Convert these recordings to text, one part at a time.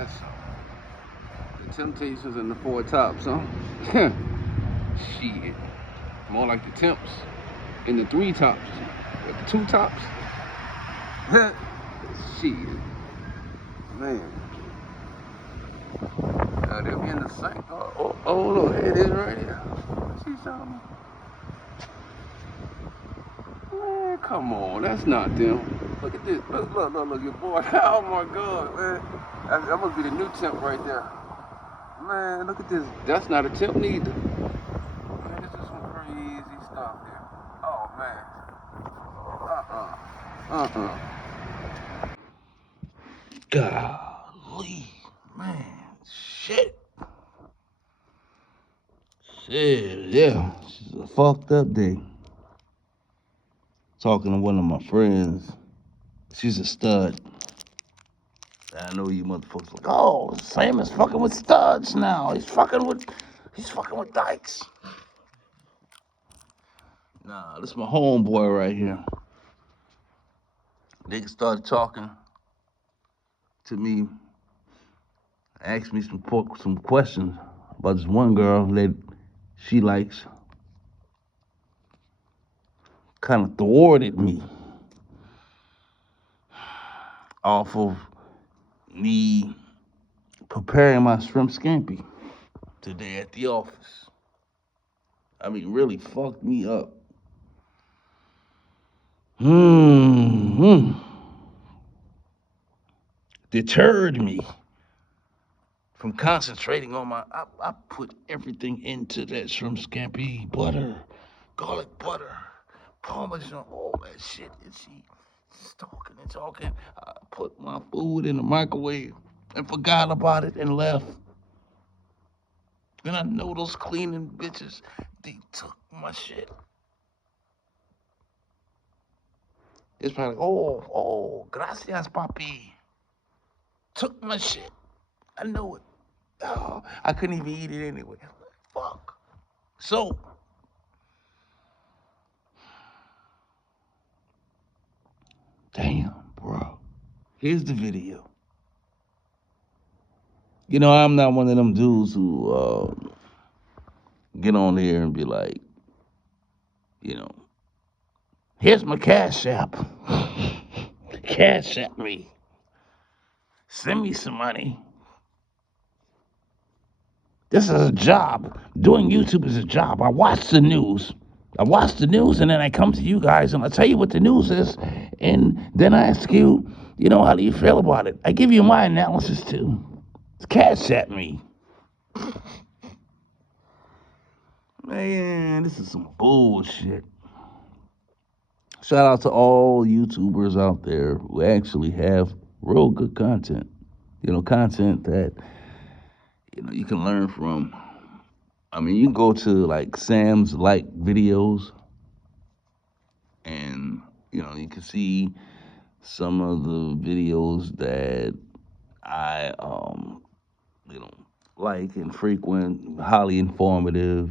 That's the Temptations and the Four Tops, huh? Shit. More like the Temps and the Three Tops. With the Two Tops. Shit. Man. They'll be in the sink. Oh, look, here it is right here. See something? Man, come on, that's not them. Look at this. Look, your boy. Oh my God, man. That must be the new Temp right there. Man, look at this. That's not a Temp neither. Man, this is some crazy stuff here. Oh man. Golly, man, shit. Yeah. It's a fucked up day. Talking to one of my friends. She's a stud. I know you motherfuckers like, oh, Sam is fucking with studs now. He's fucking with dykes. Nah, this is my homeboy right here. Nigga started talking to me, asked me some questions about this one girl that she likes. Kind of thwarted me off of me preparing my shrimp scampi today at the office. I mean, really fucked me up. Deterred me from concentrating on I put everything into that shrimp scampi, butter, garlic butter, parmesan, all that shit. And she's talking and talking. I put my food in the microwave and forgot about it and left. And I know those cleaning bitches, they took my shit. It's probably like, oh, gracias, papi. Took my shit. I know it. Oh, I couldn't even eat it anyway. Fuck. So, damn, bro. Here's the video. You know, I'm not one of them dudes who get on here and be like, you know, here's my Cash App. Cash App me. Send me some money. This is a job. Doing YouTube is a job. I watch the news. And then I come to you guys and I tell you what the news is. And then I ask you, how do you feel about it? I give you my analysis too. Cash at me. Man, this is some bullshit. Shout out to all YouTubers out there who actually have real good content. Content that, you can learn from. I mean, you can go to like Sam's like videos and, you can see some of the videos that I, like and frequent, highly informative,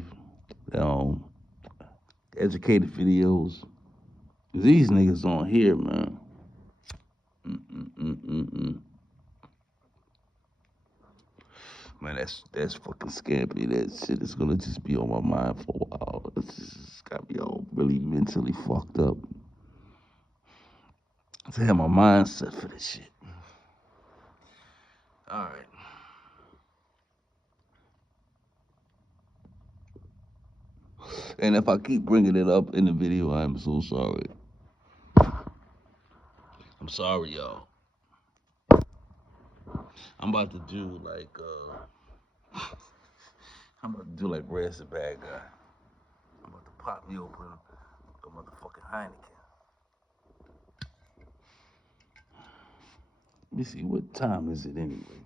educated videos. These niggas on here, man. Man, that's fucking scary. That shit is gonna just be on my mind for a while. It's just got me all really mentally fucked up. To have my mind set for this shit. All right. And if I keep bringing it up in the video, I'm so sorry. I'm sorry, y'all. I'm about to do like Red's the bad guy. I'm about to pop me open a motherfucking Heineken. Let me see, what time is it anyway?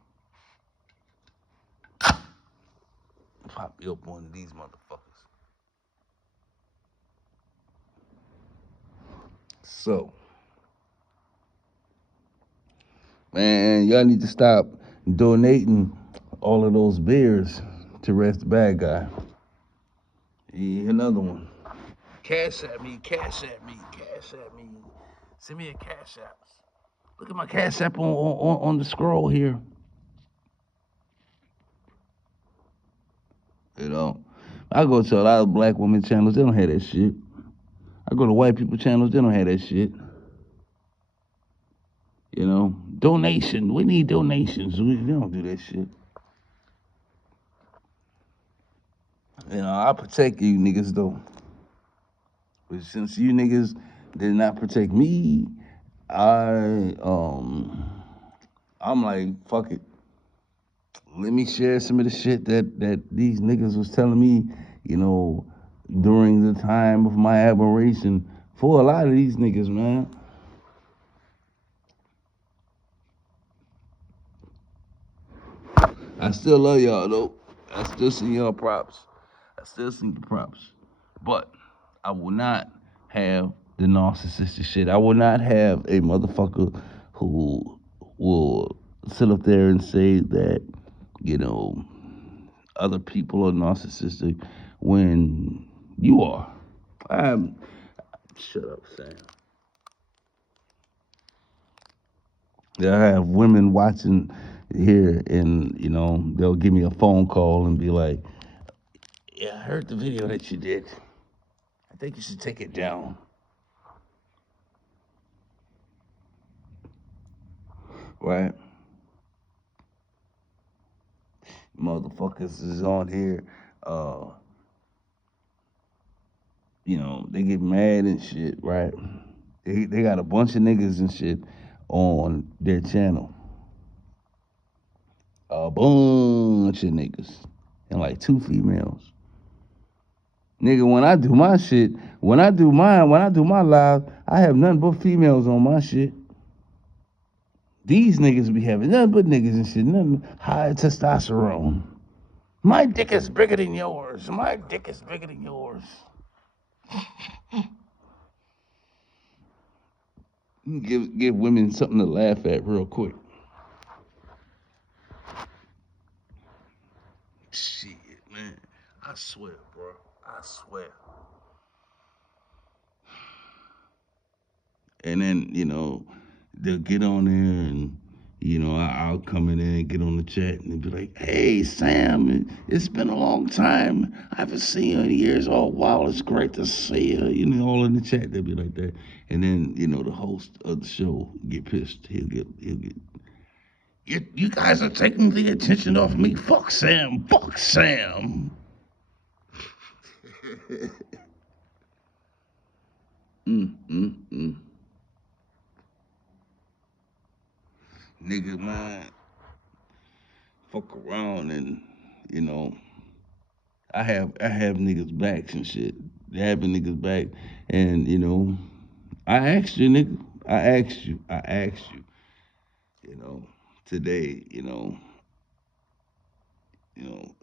Pop me up one of these motherfuckers. So, man, y'all need to stop donating all of those beers to Rest the Bad Guy. Yeah, another one. Cash at me. Send me a Cash App. Look at my Cash App on the scroll here. You know, I go to a lot of black women channels. They don't have that shit. I go to white people channels. They don't have that shit. You know, donation. We need donations. We don't do that shit. You know, I protect you niggas though. But since you niggas did not protect me, I I'm like, fuck it. Let me share some of the shit that these niggas was telling me, you know, during the time of my aberration. For a lot of these niggas, man. I still love y'all though. I still send y'all props. I still send you props. But I will not have the narcissistic shit. I will not have a motherfucker who will sit up there and say that, you know, other people are narcissistic when you are. I'm shut up, Sam. Yeah, I have women watching here and, you know, they'll give me a phone call and be like, yeah, I heard the video that you did. I think you should take it down. Right? Motherfuckers is on here, uh, you know, they get mad and shit, right? They got a bunch of niggas and shit on their channel. A bunch of niggas. And like two females. Nigga, when I do my shit, when I do my live, I have nothing but females on my shit. These niggas be having nothing but niggas and shit, nothing high testosterone. My dick is bigger than yours. My dick is bigger than yours. Give women something to laugh at real quick. Shit, man. I swear, bro. I swear. And then, you know, they'll get on there and, you know, I'll come in there and get on the chat and be like, hey, Sam, it's been a long time. I haven't seen you in years. Oh, wow, it's great to see you. You know, all in the chat, they'll be like that. And then, you know, the host of the show get pissed. He'll get, you guys are taking the attention off me. Fuck Sam. Fuck Sam. mm, mm, mm. Nigga, man, fuck around and, you know, I have niggas backs and shit. Having niggas back, and you know, I asked you, nigga. I asked you. You know, today.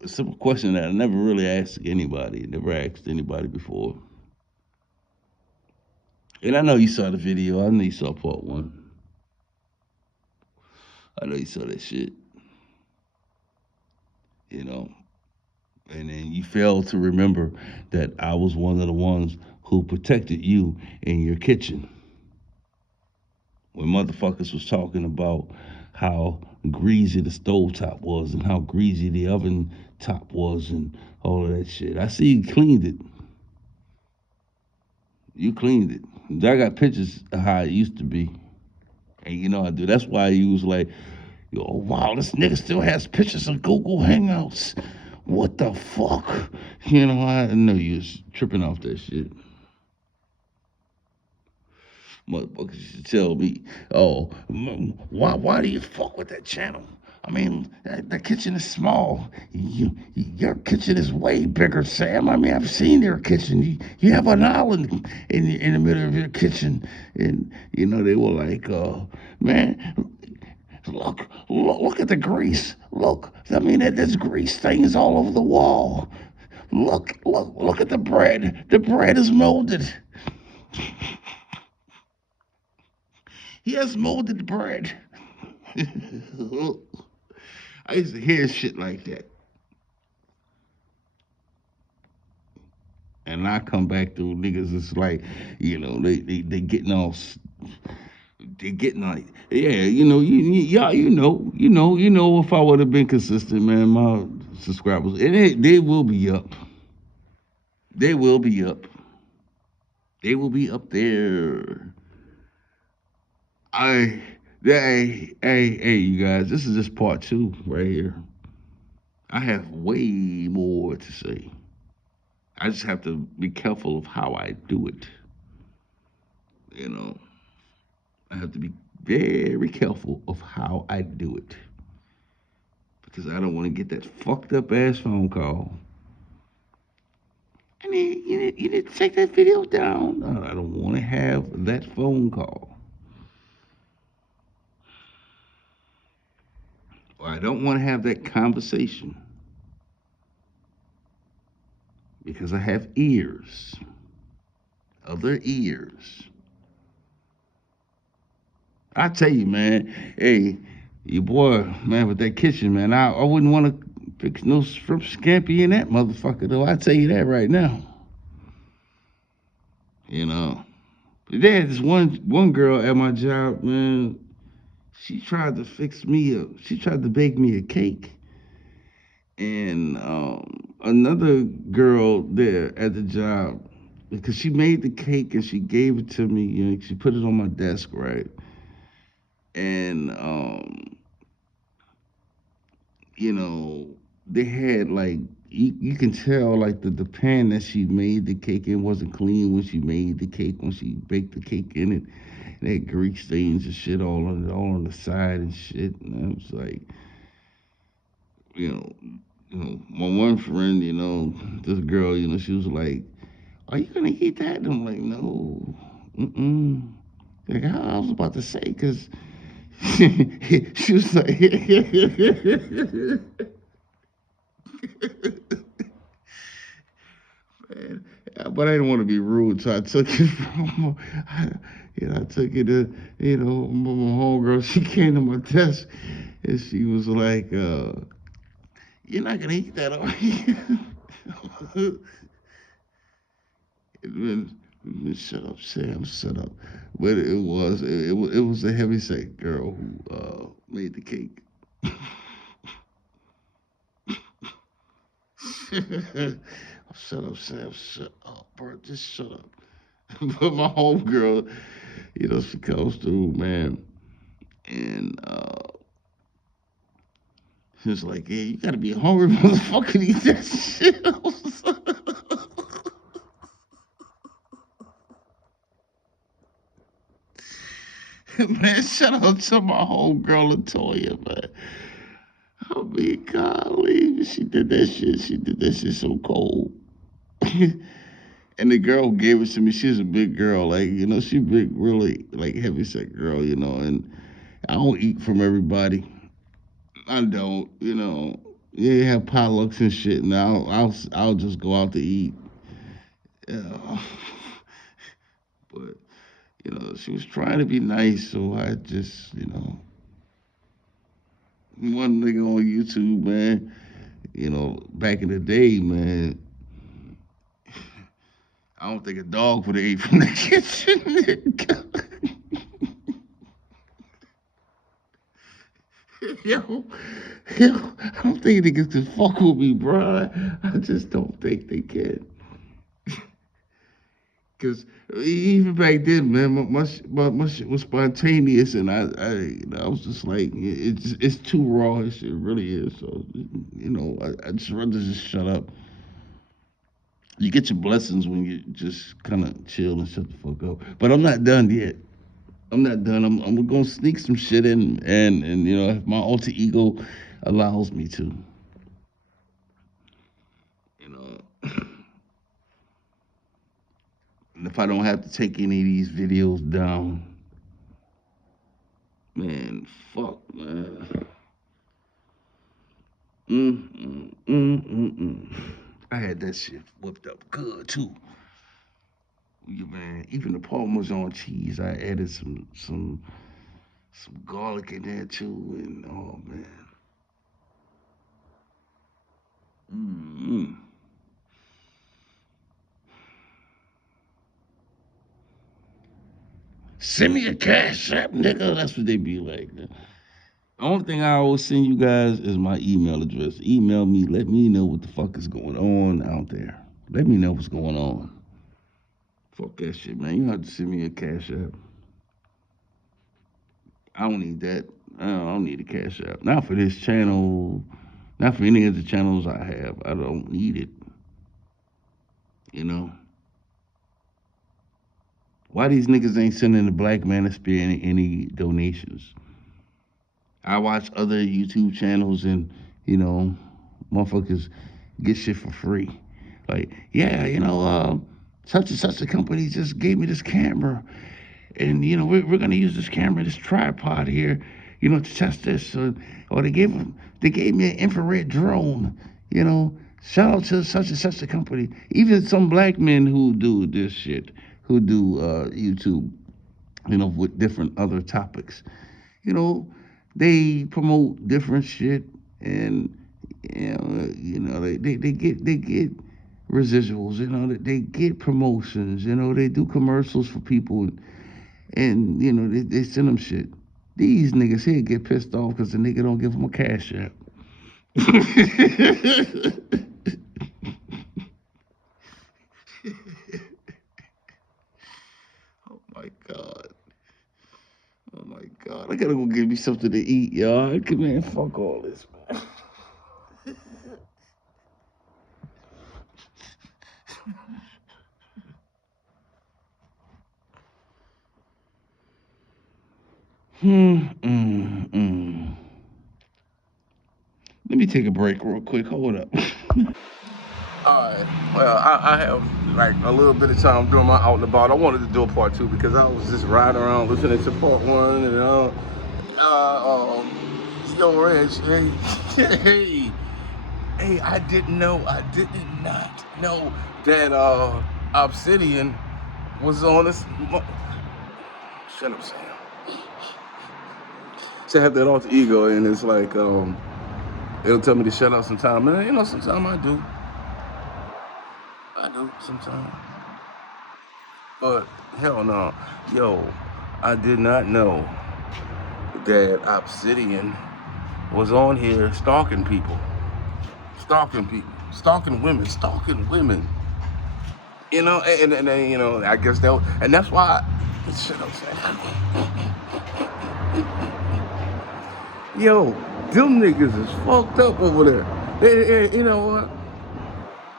A simple question that I never really asked anybody. Never asked anybody before. And I know you saw the video. I know you saw part one. I know you saw that shit. You know, and then you failed to remember that I was one of the ones who protected you in your kitchen. When motherfuckers was talking about how greasy the stove top was and how greasy the oven top was and all of that shit. I see you cleaned it. You cleaned it. I got pictures of how it used to be. And you know I do. That's why you was like, oh wow, this nigga still has pictures of Google Hangouts. What the fuck? You know, I know you was tripping off that shit. Motherfuckers should tell me, oh, why do you fuck with that channel? I mean, the kitchen is small. Your kitchen is way bigger, Sam. I mean, I've seen your kitchen. You have an island in the middle of your kitchen. And, you know, they were like, man, look at the grease. Look, I mean, there's grease stains all over the wall. Look at the bread. The bread is molded. He has molded bread. I used to hear shit like that. And I come back to niggas, it's like, you know, they getting all, they getting like, yeah, you know, y'all, you know, if I would have been consistent, man, subscribers, and they will be up. They will be up. They will be up there. I, hey, you guys, this is just part two right here. I have way more to say. I just have to be careful of how I do it. You know, I have to be very careful of how I do it because I don't want to get that fucked up ass phone call. You need to take that video down. No, I don't want to have that phone call. Or I don't want to have that conversation because I have ears, other ears. I tell you, man, hey, your boy, man, with that kitchen, man, I wouldn't want to fix no shrimp scampi in that motherfucker, though. I tell you that right now. You know, there's this one girl at my job, man. She tried to fix me a. She tried to bake me a cake, and another girl there at the job, because she made the cake and she gave it to me. You know, she put it on my desk, right? And you know, they had like you can tell like the pan that she made the cake in wasn't clean when she made the cake when she baked the cake in it. And they had grease stains and shit all on the side and shit. And I was like, you know, my one friend, this girl, she was like, "Are you gonna eat that?" And I'm like, "No, mm-mm." Like I was about to say, cause she was like, man, but I didn't want to be rude, so I took it from her. I took it to, my homegirl. She came to my desk and she was like, "You're not gonna eat that, are you?" Shut up, Sam. Shut up. But it was a heavyset girl who made the cake. Shut up, Sam. Shut up, bro. Just shut up. But my homegirl, she comes through, man, and she's like, "Hey, you gotta be hungry, motherfucker, to eat that shit." Man, shout out to my homegirl Latoya, man. I mean, golly, she did that shit. She did that shit so cold. And the girl who gave it to me, she's a big girl, like she big, really like heavy set girl, and I don't eat from everybody. I don't, Yeah, you have potlucks and shit, and I'll just go out to eat. Yeah. But she was trying to be nice, so I just, one nigga on YouTube, man. Back in the day, man, I don't think a dog would have ate from the kitchen. yo, yo, I don't think niggas can fuck with me, bro. I just don't think they can. Cause even back then, man, my shit was spontaneous, and I was just like, it's too raw. It really is. So, I just rather just shut up. You get your blessings when you just kind of chill and shut the fuck up. But I'm not done yet. I'm not done. I'm gonna sneak some shit in, and if my alter ego allows me to, you know, and if I don't have to take any of these videos down, man, fuck, man. I had that shit whipped up good too. Man, even the Parmesan cheese, I added some garlic in there too, and oh man. Mm-mm. Send me a cash app, nigga. That's what they be like. The only thing I always send you guys is my email address. Email me. Let me know what the fuck is going on out there. Let me know what's going on. Fuck that shit, man. You don't have to send me a cash app. I don't need that. I don't need a cash app. Not for this channel. Not for any of the channels I have. I don't need it. You know? Why these niggas ain't sending the Black Manosphere any donations? I watch other YouTube channels and, you know, motherfuckers get shit for free. Like, yeah, such and such a company just gave me this camera. And, we're going to use this camera, this tripod here, to test this. Or they gave me an infrared drone, Shout out to such and such a company. Even some black men who do this shit, who do YouTube, with different other topics. You know, they promote different shit, and they get residuals. They get promotions. They do commercials for people, and they send them shit. These niggas here get pissed off because the nigga don't give them a cash app. Oh my god. Oh my god. I gotta go get me something to eat, y'all. Man, fuck all this, man. Let me take a break real quick. Hold up. Alright, well, I have like a little bit of time doing my out and about. I wanted to do a part two because I was just riding around listening to part one and yo, Reg, hey, hey, I did not know that Obsidian was on this. Shut up, Sam. So I have that alter ego, and it's like it'll tell me to shut up sometime, and sometimes I do. Sometimes. But hell no. Yo, I did not know that Obsidian was on here stalking people. Stalking people. Stalking women. And I guess and that's why shut up, yo, them niggas is fucked up over there. You know what?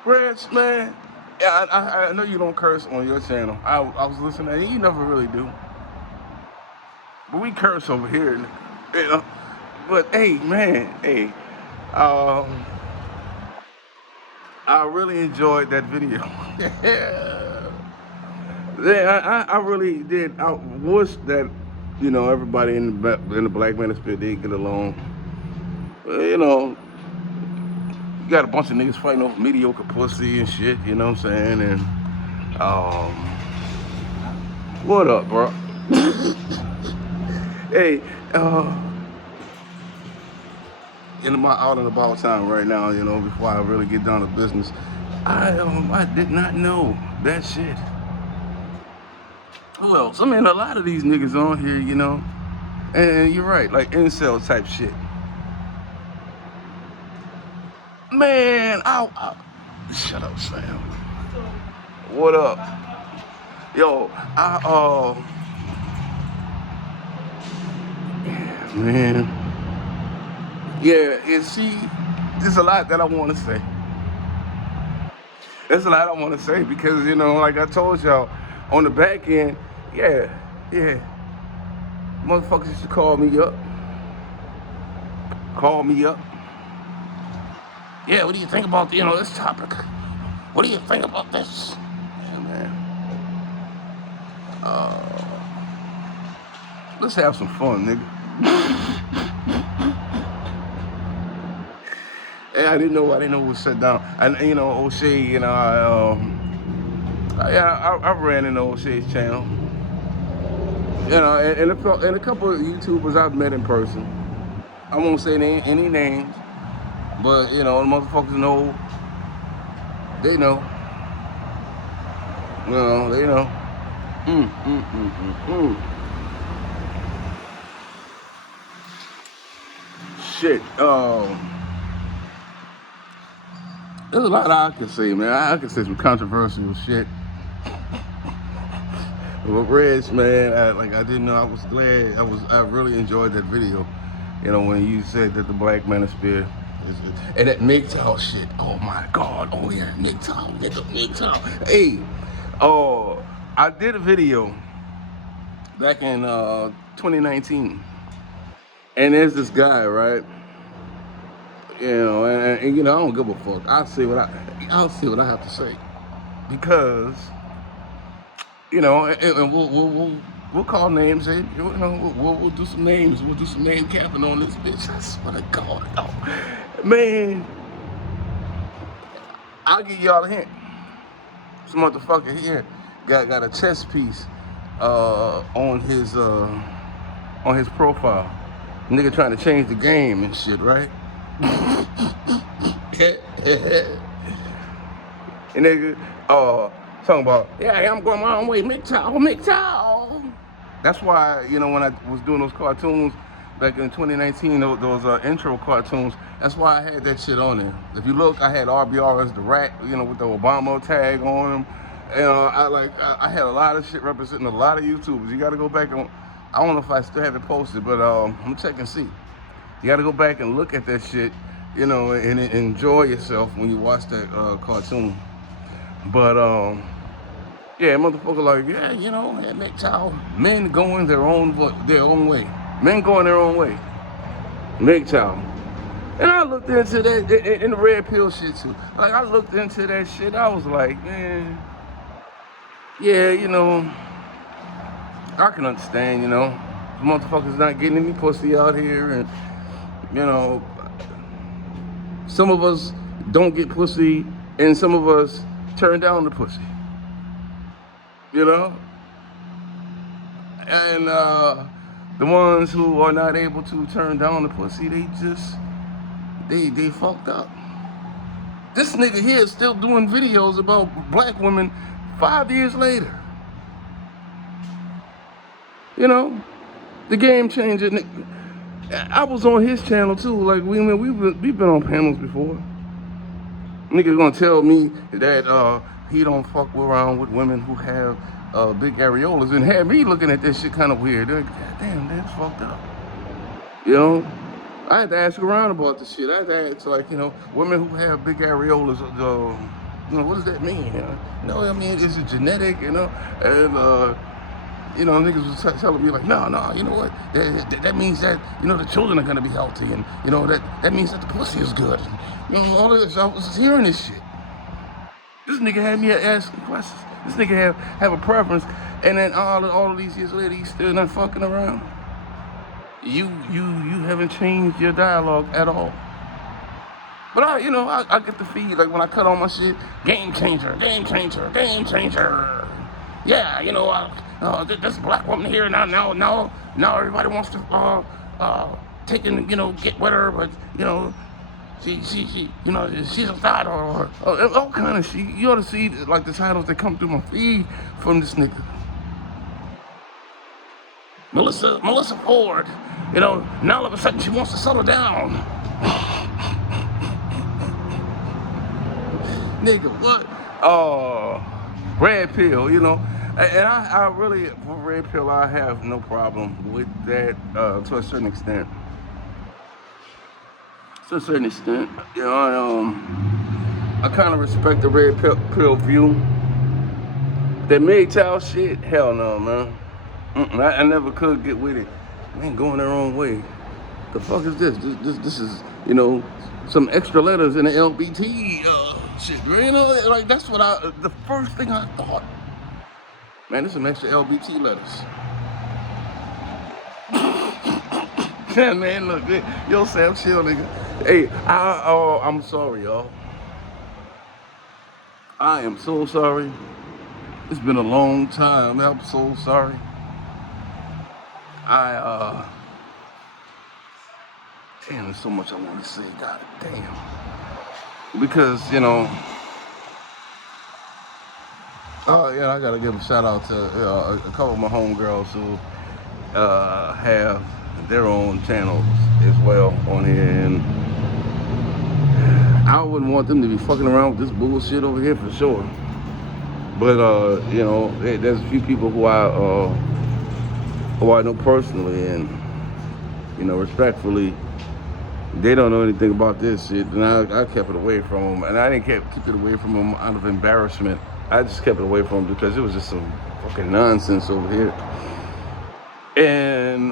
Reg, man, yeah, I know you don't curse on your channel. I was listening, you never really do. But we curse over here, But hey, man, hey, I really enjoyed that video. Yeah, I really did. I wish that everybody in the Black Manosphere did get along. You got a bunch of niggas fighting over mediocre pussy and shit. You know what I'm saying? And what up, bro? Hey, in my out and about time right now, before I really get down to business, I did not know that shit. Who else? I mean, a lot of these niggas on here, and you're right, like incel type shit. Man, shut up, Sam. What up? Yo, man. Yeah, and see, there's a lot that I want to say. There's a lot I want to say because, like I told y'all, on the back end, yeah. Motherfuckers used to call me up. Yeah, what do you think about, this topic? What do you think about this? Yeah, man. Let's have some fun, nigga. Hey, I didn't know it was shut down. And O'Shea, I ran in O'Shea's channel. And a couple of YouTubers I've met in person. I won't say any names, but the motherfuckers know. They know. They know. shit. There's a lot I can say, man. I can say some controversial shit. But Reg, man, I didn't know. I was glad. I really enjoyed that video. You know, when you said that the Black Manosphere is, and that MGTOW shit. Oh my God. Oh yeah, MGTOW, nigga, MGTOW. Hey, I did a video back in 2019, and there's this guy, right? You know, and you know, I don't give a fuck. I'll see what I have to say because you know, and we'll call names. And, you know, we'll do some names. We'll do some name capping on this bitch. I swear to God, oh, man. I'll give y'all a hint. This motherfucker here got a chess piece on his profile. Nigga trying to change the game and shit, right? And nigga, talking about, yeah, I'm going my own way, MGTOW, MGTOW. That's why, you know, when I was doing those cartoons back in 2019, those intro cartoons, that's why I had that shit on there. If you look, I had RBR as the rat, you know, with the Obama tag on him. You know, I had a lot of shit representing a lot of YouTubers. You gotta go back and, I don't know if I still have it posted, but I'm gonna check and see. You gotta go back and look at that shit, you know, and enjoy yourself when you watch that cartoon. But yeah, motherfucker, like, yeah, you know, that MGTOW, men going their own way. Men going their own way. MGTOW. And I looked into that in the red pill shit too. Like, I looked into that shit. I was like, man, yeah, you know, I can understand, you know, motherfuckers not getting any pussy out here, and you know, some of us don't get pussy, and some of us turn down the pussy. You know? And the ones who are not able to turn down the pussy, they fucked up. This nigga here is still doing videos about black women 5 years later. You know? The game changer. I was on his channel too. Like, we've been on panels before. Nigga gonna tell me that he don't fuck around with women who have big areolas, and had me looking at this shit kind of weird. Like, God damn, that's fucked up. You know, I had to ask around about this shit. I had to ask, like, you know, women who have big areolas, you know, what does that mean? You know, I mean, is it genetic? You know, and you know, niggas was telling me like, no, you know what? That means that, you know, the children are gonna be healthy, and you know that means that the pussy is good. And, you know, all of this. I was just hearing this shit. This nigga had me asking questions. This nigga have a preference, and then all of these years later, he's still not fucking around. You haven't changed your dialogue at all. But I get the feed, like when I cut on my shit, game changer, game changer, game changer. Yeah, you know, this black woman here now everybody wants to take and, you know, get with her, but you know, she you know, she's a thought or all kind of shit. You ought to see like the titles that come through my feed from this nigga. Melissa Ford, you know, now all of a sudden she wants to settle down. Nigga, what? Red pill, you know. And I really, for red pill, I have no problem with that to a certain extent. To a certain extent, you know, I kind of respect the red pill view. That MGTOW shit, hell no, man. I never could get with it. Man, going their own way. The fuck is this? This is, you know, some extra letters in the LBT shit. You know, like that's what the first thing I thought. Man, there's some extra LBT letters. Yeah, man, look, yo, Sam, chill, nigga. Hey, I'm sorry, y'all. I am so sorry. It's been a long time. I'm so sorry. Damn, there's so much I want to say. God damn. Because, you know, yeah, I gotta give a shout out to a couple of my homegirls who have, their own channels as well on here, and I wouldn't want them to be fucking around with this bullshit over here for sure. But there's a few people who I know personally, and respectfully, they don't know anything about this shit, and I kept it away from them, and I didn't keep it away from them out of embarrassment. I just kept it away from them because it was just some fucking nonsense over here. And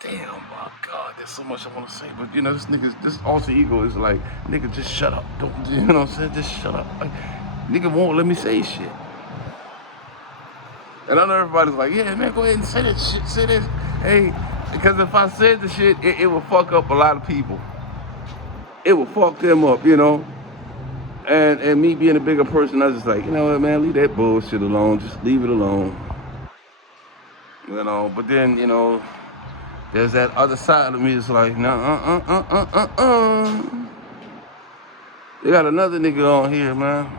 damn, my God, there's so much I want to say, but this alter ego is like, nigga, just shut up. Don't, you know what I'm saying? Just shut up. Like, nigga won't let me say shit. And I know everybody's like, yeah, man, go ahead and say that shit, say this. Hey, because if I said the shit, it would fuck up a lot of people. It would fuck them up, And me being a bigger person, I was just like, you know what, man, leave that bullshit alone. Just leave it alone. But then, there's that other side of me that's like, They got another nigga on here, man,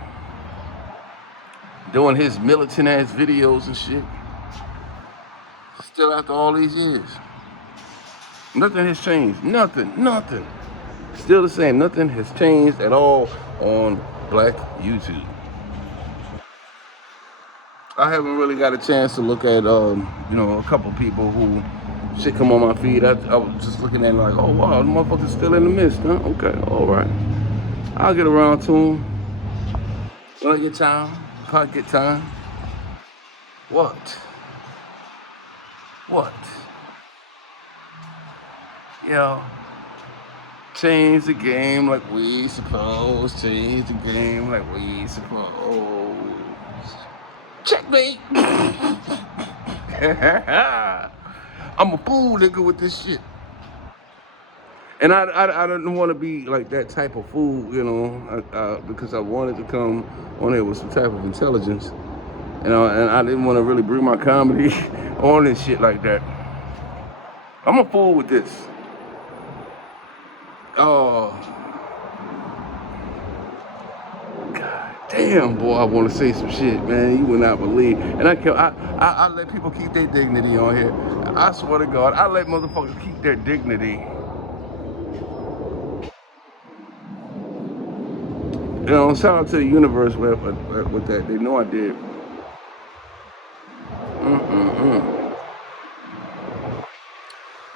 doing his militant ass videos and shit. Still after all these years. Nothing has changed. Nothing. Still the same. Nothing has changed at all on Black YouTube. I haven't really got a chance to look at, a couple people who shit come on my feed. I was just looking at it like, oh wow, the motherfucker's still in the mist, huh? Okay, all right. I'll get around to him when I get time. If I get time. What? Change the game like we suppose. Change the game like we suppose. Checkmate. I'm a fool, nigga, with this shit. And I don't want to be like that type of fool, because I wanted to come on here with some type of intelligence. And I didn't want to really bring my comedy on and shit like that. I'm a fool with this. Oh, God damn, boy, I want to say some shit, man. You would not believe. And I let people keep their dignity on here. I swear to God, I let motherfuckers keep their dignity. Shout out to the universe with that. They know I did.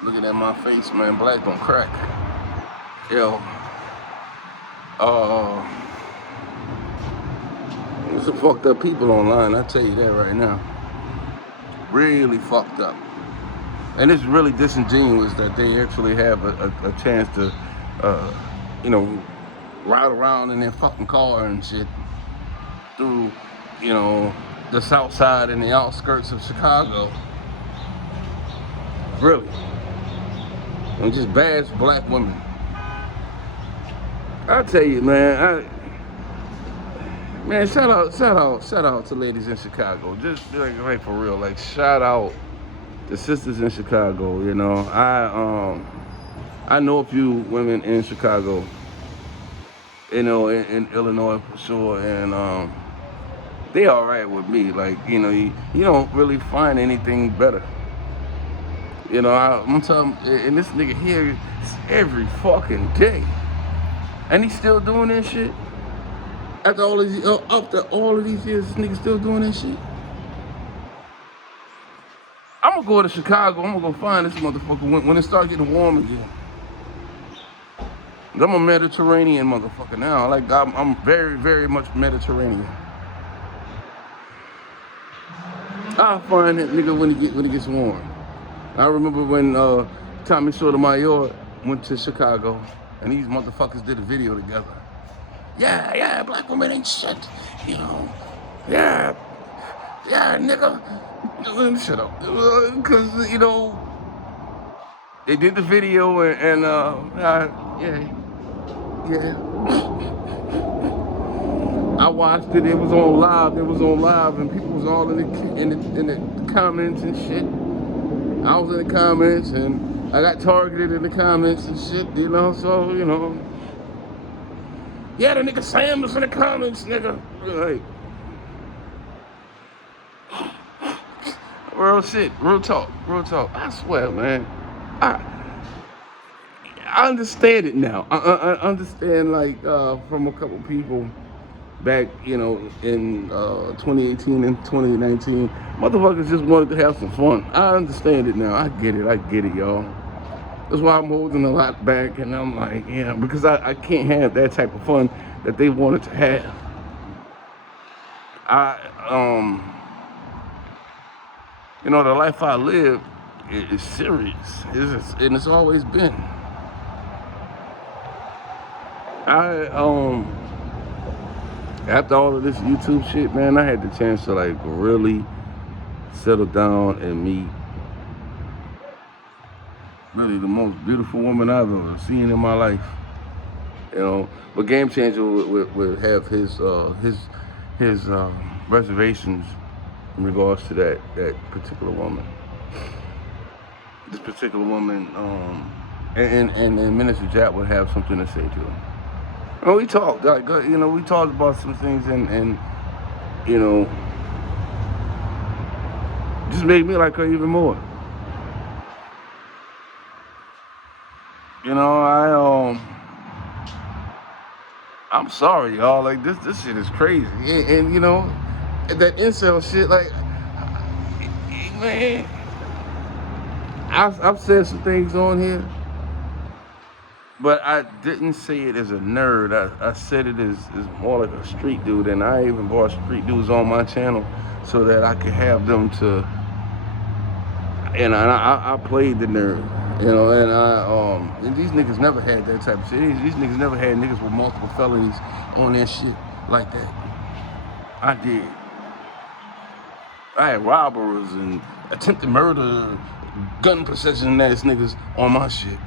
Looking at my face, man. Black don't crack. There's some fucked up people online, I tell you that right now. Really fucked up. And it's really disingenuous that they actually have a chance to, ride around in their fucking car and shit through, the south side and the outskirts of Chicago. Really. And just bash black women. I tell you, man, shout out to ladies in Chicago. Just like for real, like shout out the sisters in Chicago. I know a few women in Chicago, in Illinois for sure, and they all right with me. Like you don't really find anything better. I'm telling, and this nigga here is every fucking day, and he's still doing that shit. After all of these years, this nigga still doing that shit. I'm gonna go to Chicago. I'm gonna go find this motherfucker when it starts getting warm again. I'm a Mediterranean motherfucker now. I'm very, very much Mediterranean. I'll find that nigga when it gets warm. I remember when Tommy Sotomayor went to Chicago, and these motherfuckers did a video together. Yeah, black women ain't shit, Yeah, nigga. Shut up. Because, they did the video and yeah. I watched it. It was on live, and people was all in the comments and shit. I was in the comments, and I got targeted in the comments and shit, so, yeah, the nigga Sam was in the comments, nigga. Like, real shit, real talk, real talk. I swear, man. I I understand it now. I understand like from a couple people back, in 2018 and 2019, motherfuckers just wanted to have some fun. I understand it now. I get it, y'all. That's why I'm holding a lot back, and I'm like, yeah, because I can't have that type of fun that they wanted to have. I the life I live is serious. And it's always been. I After all of this YouTube shit, man, I had the chance to like really settle down and meet really the most beautiful woman I've ever seen in my life. But Game Changer would have his reservations in regards to that particular woman. This particular woman, and Minister Jack would have something to say to him. We talked, like, we talked about some things, and you know, just made me like her even more. I'm sorry, y'all. Like this shit is crazy, and that incel shit, like, man, I've said some things on here, but I didn't say it as a nerd. I said it as more like a street dude, and I even brought street dudes on my channel so that I could have them to. And I played the nerd, and these niggas never had that type of shit. These niggas never had niggas with multiple felonies on their shit like that. I did. I had robbers and attempted murder, gun possession ass niggas on my shit.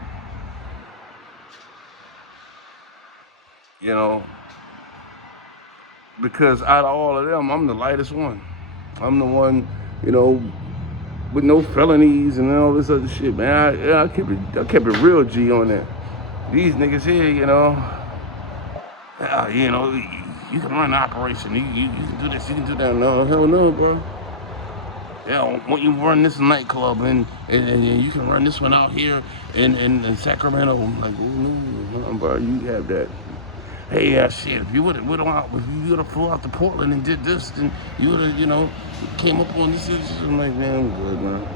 Because out of all of them, I'm the lightest one. I'm the one, with no felonies and all this other shit, man. I kept it real G on that. These niggas here, you can run an operation. You can do this, you can do that. No, hell no, bro. Yeah, when you run this nightclub and you can run this one out here in Sacramento, I'm like, no, bro, you have that. Hey, shit, if you would have flew out to Portland and did this, then you would have, came up on this. I'm like, man, I'm good, man.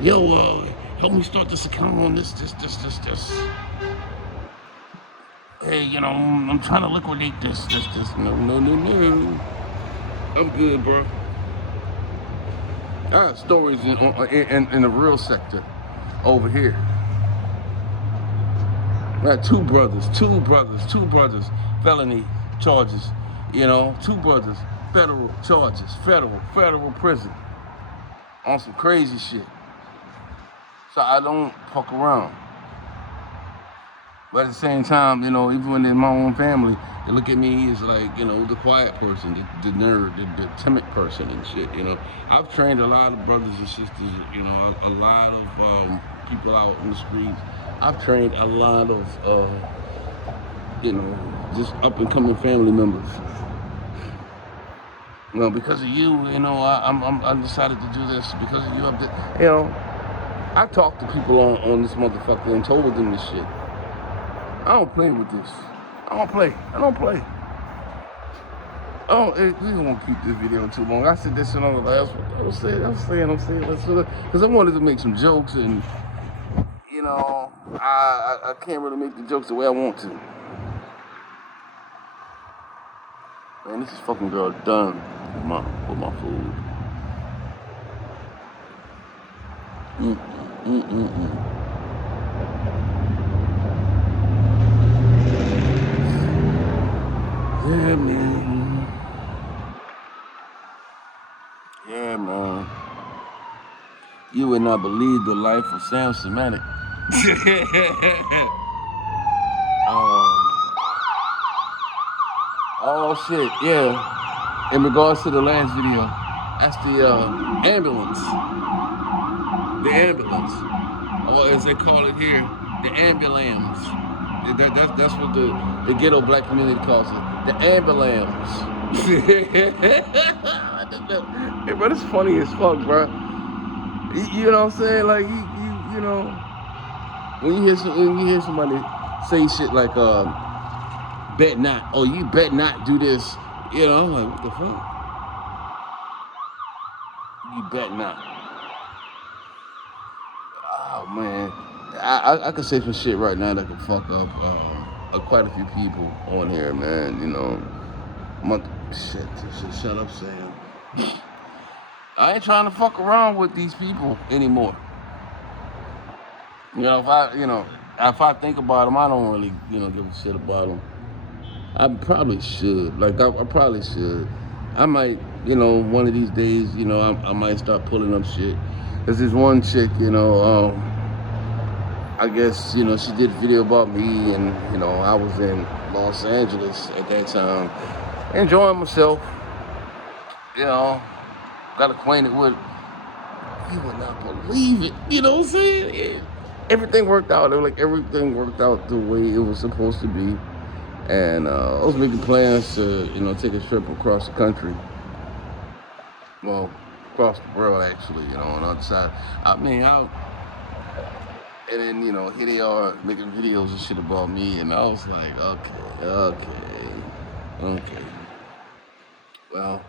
Yo, help me start this account on this. Hey, I'm trying to liquidate this. No. I'm good, bro. I have stories in the real sector over here. I had two brothers, felony charges, 2 brothers, federal charges, federal prison on some crazy shit. So I don't fuck around. But at the same time, even when in my own family, they look at me as like, the quiet person, the nerd, the timid person and shit, I've trained a lot of brothers and sisters, a lot of people out in the streets. I've trained a lot of, just up and coming family members. Because of you, I decided to do this because of you. I talked to people on this motherfucker and told them this shit. I don't play with this. I don't play. We don't want to keep this video too long. I said this shit on the last one. I'm saying. Because I wanted to make some jokes and, I can't really make the jokes the way I want to. Man, this is fucking girl done with my food. Yeah, man. You would not believe the life of Sam Semitic. Oh shit, yeah. In regards to the last video, that's the ambulance. The ambulance, or as they call it here, the ambulance. That's what the ghetto black community calls it, the ambulance. Hey, bro, it's funny as fuck, bro. You know what I'm saying? Like you know, when you hear somebody say shit like bet not, oh you bet not do this, you know, I'm like what the fuck? You bet not. Oh man, I could say some shit right now that could fuck up quite a few people on here, man. You know, shit, shut up, Sam. I ain't trying to fuck around with these people anymore. You know, if I think about them, I don't really, give a shit about them. I probably should. Like, I probably should. I might, one of these days, I might start pulling up shit. There's this one chick, I guess, she did a video about me, and, I was in Los Angeles at that time, enjoying myself, you know, got acquainted with, you would not believe it, you know what I'm saying? Everything worked out. Like, everything worked out the way it was supposed to be. And I was making plans to, take a trip across the country. Well, across the world, actually, on the other side. I mean, and then, here they are making videos and shit about me. And I was like, okay. Well,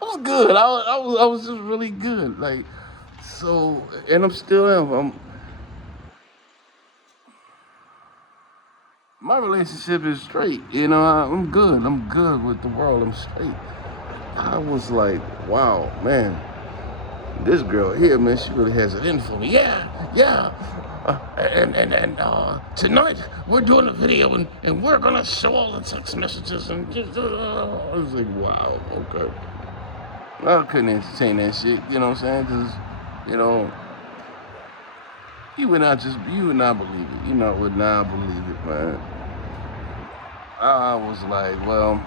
I was good. I was just really good. Like, so, and I'm still am. My relationship is straight. I'm good. I'm good with the world. I'm straight. I was like, wow, man, this girl here, man, she really has it in for me. Yeah. And tonight we're doing a video and we're gonna show all the text messages and just, I was like, wow, okay. I couldn't entertain that shit. You know what I'm saying? Because, you know, you would not believe it. Would not believe it, man. I was like, well,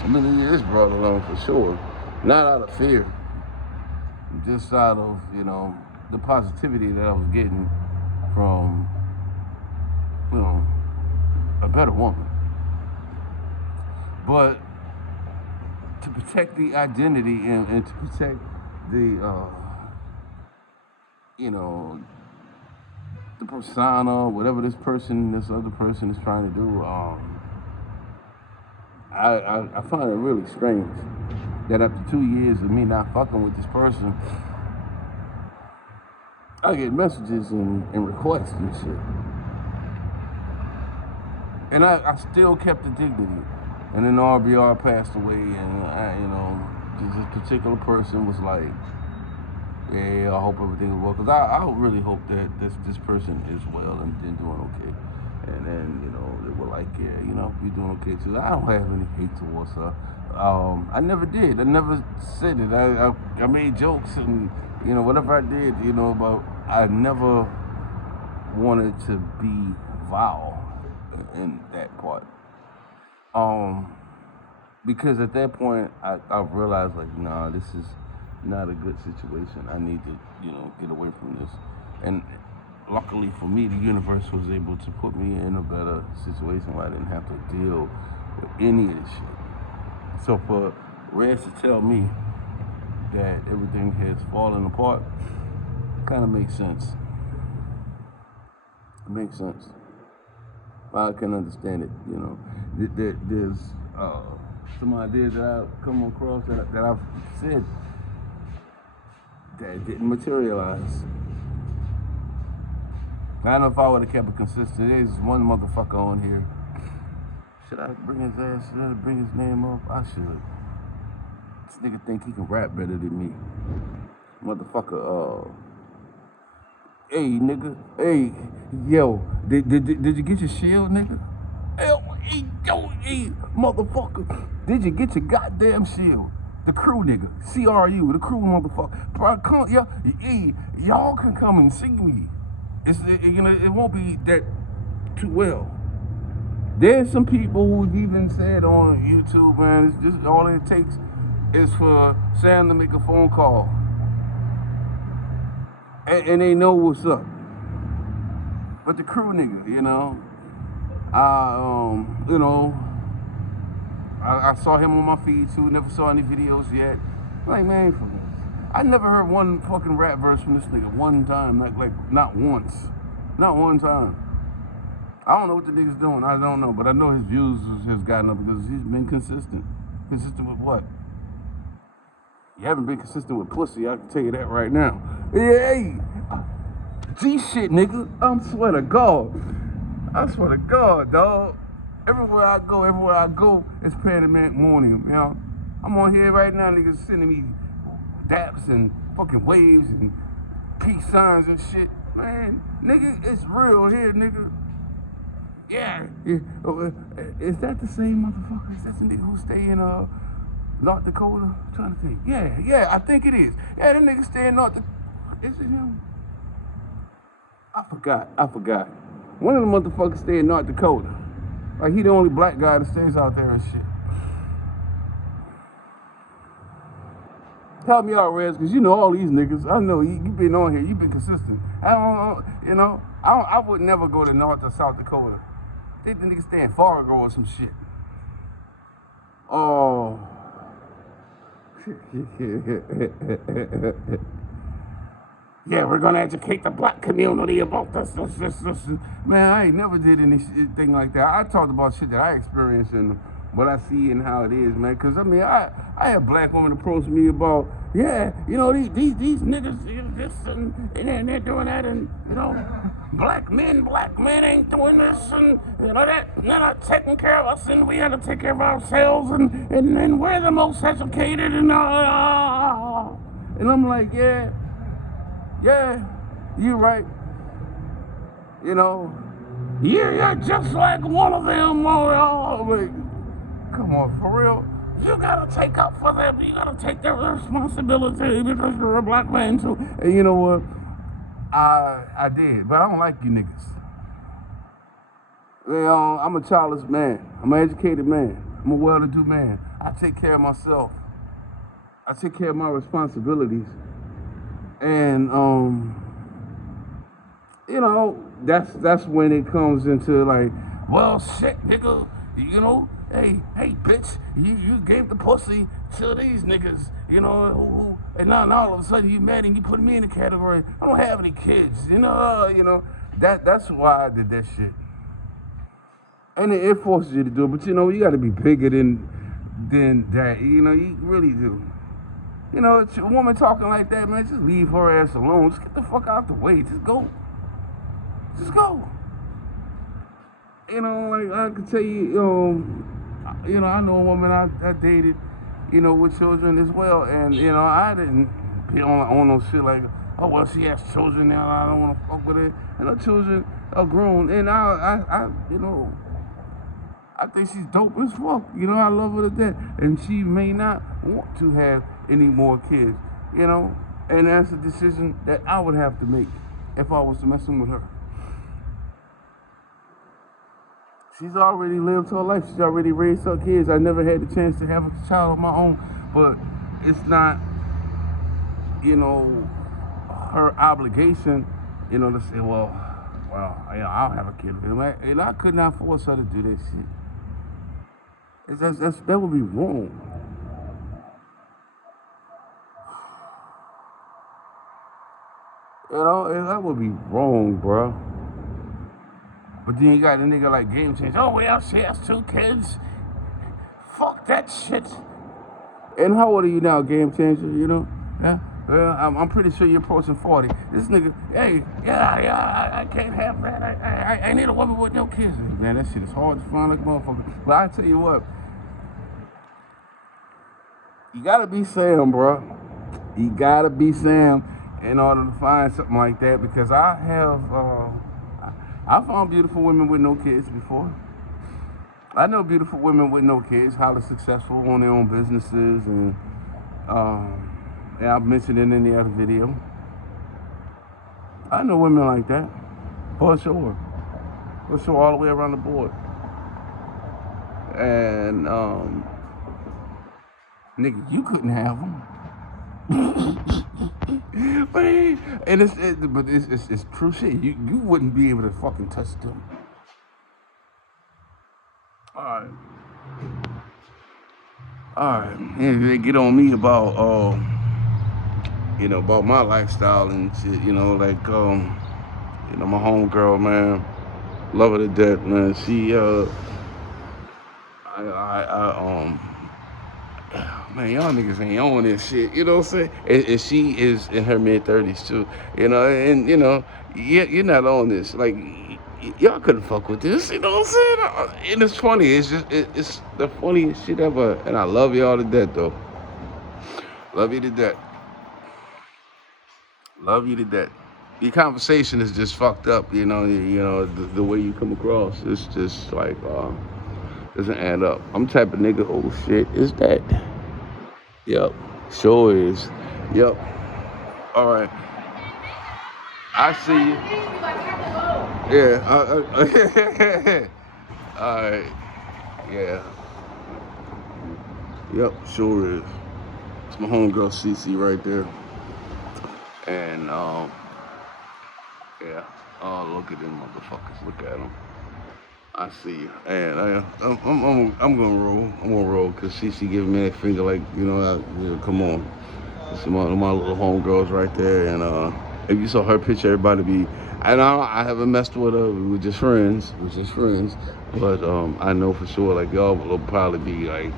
I'm gonna leave this brought along for sure. Not out of fear, just out of, the positivity that I was getting from, a better woman. But to protect the identity and to protect the, you know, the persona, whatever this other person is trying to do, I find it really strange that after 2 years of me not fucking with this person, I get messages and requests and shit. And I still kept the dignity. And then RBR passed away, and this particular person was like, yeah, I hope everything is well. Because I really hope that this person is well and doing okay. And then, they were like, yeah, you're doing okay too. I don't have any hate towards her. I never did. I never said it. I made jokes and, whatever I did, about, I never wanted to be vile in that part. Because at that point, I realized, like, nah, this is not a good situation. I need to, get away from this. And luckily for me, the universe was able to put me in a better situation where I didn't have to deal with any of this shit. So for Rez to tell me that everything has fallen apart, kind of makes sense. It makes sense. I can understand it, There's some ideas that I've come across that I've said that didn't materialize. I don't know if I would have kept it consistent. There's one motherfucker on here. Should I bring his ass? Should I bring his name up? I should. This nigga think he can rap better than me. Motherfucker, hey, nigga. Hey, yo, did you get your shield, nigga? Hey, motherfucker. Did you get your goddamn shield? The crew, nigga. CRU, the crew, motherfucker. Bro, come, y'all can come and see me. It won't be that too well. There's some people who've even said on YouTube, man, it's just all it takes is for Sam to make a phone call. And they know what's up. But the crew nigga, I saw him on my feed too, never saw any videos yet. Like, man, for this. I never heard one fucking rap verse from this nigga one time. Like not once. Not one time. I don't know what the nigga's doing. I don't know. But I know his views has gotten up because he's been consistent. Consistent with what? You haven't been consistent with pussy, I can tell you that right now. Yeah, hey, G shit, nigga. I swear to God. I swear to God, dog. Everywhere I go, it's pandemonium, you know. I'm on here right now, niggas sending me daps and fucking waves and peace signs and shit. Man, nigga, it's real here, nigga. Yeah. Is that the same motherfucker? Is that the nigga who stay in North Dakota? I'm trying to think. Yeah, I think it is. Yeah, that nigga stay in North Dakota. Is it him? I forgot. One of the motherfuckers stay in North Dakota. Like, he the only black guy that stays out there and shit. Help me out, Rez, because you know all these niggas. I know you been on here. You been consistent. I don't know, you know. I would never go to North or South Dakota. They think the niggas stay in Fargo or some shit. Oh. Yeah, we're gonna educate the black community about this. Man, I ain't never did anything like that. I talked about shit that I experienced and what I see and how it is, man. Cause I mean, I had black women approach me about, yeah, you know, these niggas, this and they're doing that, and you know, black men ain't doing this, and you know they're not taking care of us, and we got to take care of ourselves, and we're the most educated, and I'm like, yeah, you're right. You know, you're just like one of them. Like, come on, for real. You gotta take up for them. You gotta take their responsibility because you're a black man too. And you know what? I did, but I don't like you niggas. I'm a childless man. I'm an educated man. I'm a well-to-do man. I take care of myself. I take care of my responsibilities. And you know, that's when it comes into like, well, shit, nigga, you know, hey, bitch, you gave the pussy to these niggas, you know, and now all of a sudden you mad and you put me in the category. I don't have any kids, you know, that's why I did that shit. And it forces you to do it, but you know, you got to be bigger than that, you know, you really do. You know, it's a woman talking like that, man, just leave her ass alone. Just get the fuck out the way. Just go. You know, like I could tell you, I know a woman I dated, you know, with children as well, and you know, I didn't be on no shit like, oh well, she has children now, I don't want to fuck with her, and her children are grown, and I you know, I think she's dope as fuck. You know, I love her to death, and she may not want to have any more kids, you know, and that's a decision that I would have to make if I was messing with her. She's already lived her life. She's already raised her kids. I never had the chance to have a child of my own, but it's not, you know, her obligation, you know, to say, well, you know, I'll have a kid. And I could not force her to do that shit. That would be wrong. You know, that would be wrong, bro. But then you got a nigga like Game Changer. Oh, well, she has 2 kids. Fuck that shit. And how old are you now, Game Changer, you know? Yeah? Well, I'm pretty sure you're approaching 40. This nigga, hey, I can't have that. I need a woman with no kids. Man, that shit is hard to find like a motherfucker. But I tell you what, you gotta be Sam, bro. You gotta be Sam in order to find something like that, because I found beautiful women with no kids before. I know beautiful women with no kids, highly successful on their own businesses, and I've mentioned it in the other video. I know women like that, for sure, all the way around the board. And nigga, you couldn't have them. but it's true shit. You wouldn't be able to fucking touch them. All right. All right, and they get on me about about my lifestyle and shit. Like my homegirl, man, love her to death, man. She man, y'all niggas ain't on this shit. You know what I'm saying? And she is in her mid 30s too. And you're not on this. Like y'all couldn't fuck with this. You know what I'm saying? And it's funny. It's just it's the funniest shit ever. And I love y'all to death though. Love you to death. Love you to death. Your conversation is just fucked up. The way you come across. It's just like doesn't add up. I'm the type of nigga. Oh shit, is that? Yep, sure is. Yep. All right. I see you. Yeah. All right. Yeah. Yep. Sure is. It's my homegirl CC right there. And yeah. Oh, look at them motherfuckers. Look at them. I see you. And I'm gonna roll. I'm gonna roll because CC giving me that finger like come on. It's my little homegirls right there. And if you saw her picture, everybody be. And I haven't messed with her. We were just friends. But I know for sure, like y'all will probably be like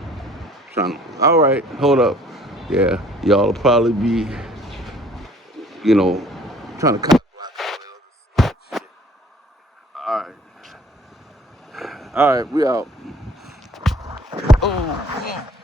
trying. All right, hold up. Yeah, y'all will probably be, you know, trying to cut. All right, all right, we out. Oh.